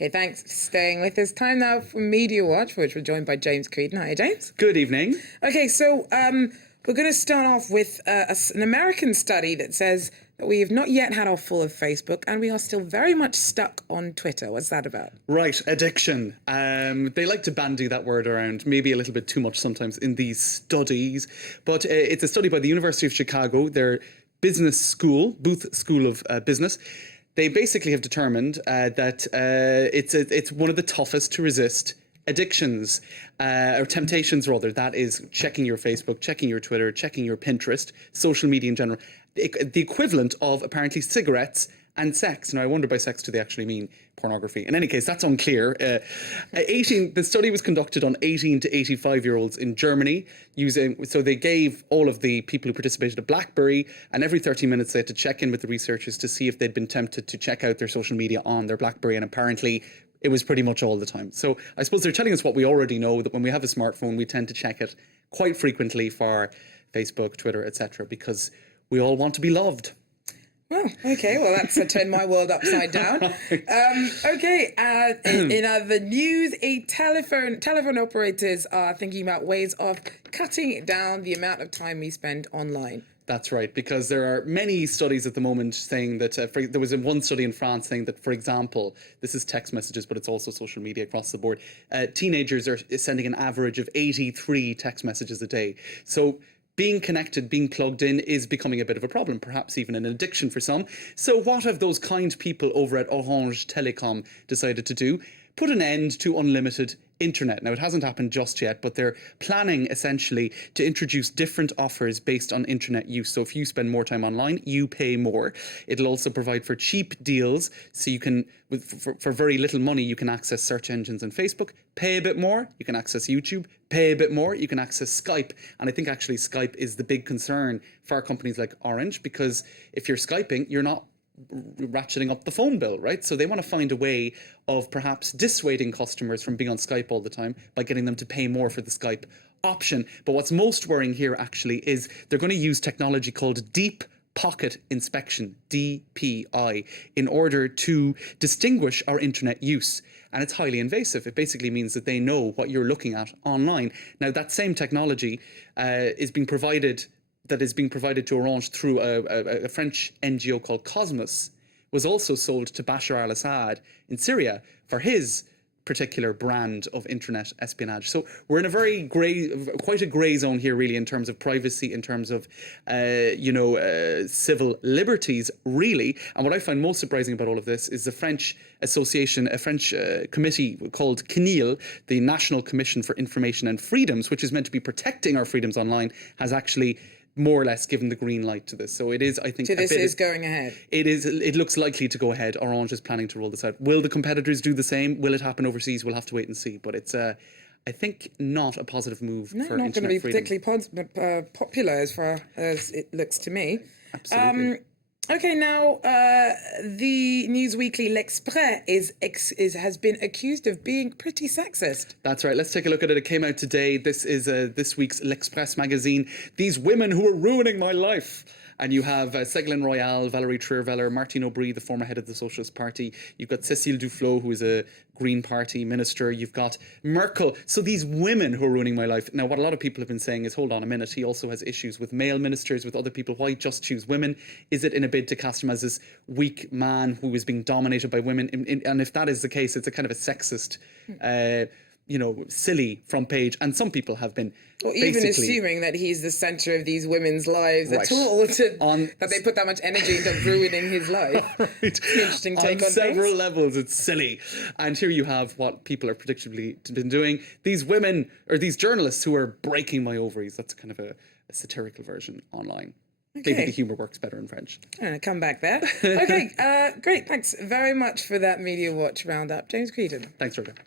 Okay, thanks for staying with us. Time now for Media Watch, for which we're joined by James Creedon. Hi, James. Good evening. Okay, so we're going to start off with an American study that says that we have not yet had our full of Facebook and we are still very much stuck on Twitter. What's that about? Right, addiction. They like to bandy that word around, maybe a little bit too much sometimes in these studies. But it's a study by the University of Chicago, their business school, Booth School of Business. They basically have determined that it's one of the toughest to resist addictions, or temptations rather. That is checking your Facebook, checking your Twitter, checking your Pinterest, social media in general. The equivalent of apparently cigarettes and sex. Now, I wonder by sex do they actually mean pornography? In any case, that's unclear. The study was conducted on 18 to 85-year-olds in Germany. So they gave all of the people who participated a BlackBerry, and every 30 minutes they had to check in with the researchers to see if they'd been tempted to check out their social media on their BlackBerry, and apparently it was pretty much all the time. So I suppose they're telling us what we already know, that when we have a smartphone, we tend to check it quite frequently for Facebook, Twitter, etc., because we all want to be loved. Well, okay, well, that's turned my world upside down. Okay, in other news, telephone operators are thinking about ways of cutting down the amount of time we spend online. That's right, because there are many studies at the moment saying that, there was one study in France saying that, for example, this is text messages, but it's also social media across the board, teenagers are sending an average of 83 text messages a day. So being connected, being plugged in is becoming a bit of a problem, perhaps even an addiction for some. So what have those kind people over at Orange Telecom decided to do? Put an end to unlimited internet. Now, it hasn't happened just yet, but they're planning essentially to introduce different offers based on internet use. So if you spend more time online, you pay more. It'll also provide for cheap deals. So you can, for very little money, you can access search engines and Facebook. Pay a bit more, you can access YouTube. Pay a bit more, you can access Skype. And I think actually Skype is the big concern for companies like Orange, because if you're Skyping, you're not ratcheting up the phone bill, right? So they want to find a way of perhaps dissuading customers from being on Skype all the time by getting them to pay more for the Skype option. But what's most worrying here actually is they're going to use technology called Deep Pocket Inspection, DPI, in order to distinguish our internet use. And it's highly invasive. It basically means that they know what you're looking at online. Now, that same technology is being provided to Orange through a French NGO called Cosmos, was also sold to Bashar al-Assad in Syria for his particular brand of internet espionage. So we're in quite a grey zone here, really, in terms of privacy, in terms of, civil liberties, really. And what I find most surprising about all of this is the French association, a French committee called CNIL, the National Commission for Information and Freedoms, which is meant to be protecting our freedoms online, has actually more or less given the green light to this. So it is, I think... So this is going ahead? It looks likely to go ahead. Orange is planning to roll this out. Will the competitors do the same? Will it happen overseas? We'll have to wait and see. But it's, I think, not a positive move for internet freedom. Not going to be particularly popular as far as it looks to me. Absolutely. Okay, now the news weekly L'Express has been accused of being pretty sexist. That's right. Let's take a look at it. It came out today. This is this week's L'Express magazine. These women who are ruining my life. And you have Ségolène Royal, Valérie Trierweiler, Martine Aubry, the former head of the Socialist Party. You've got Cécile Duflot, who is a Green Party minister. You've got Merkel. So these women who are ruining my life. Now, what a lot of people have been saying is, hold on a minute, he also has issues with male ministers, with other people. Why just choose women? Is it in a bid to cast him as this weak man who is being dominated by women? And if that is the case, it's a kind of a sexist... silly front page, and some people have been even assuming that he's the centre of these women's lives at all, that they put that much energy into ruining his life. Right. Interesting take on several levels, it's silly. And here you have what people are predictably been doing. These women, or these journalists who are breaking my ovaries. That's kind of a satirical version online. Okay. Maybe the humour works better in French. I'm going to come back there. Okay, great. Thanks very much for that Media Watch roundup. James Creedon. Thanks, Rebecca.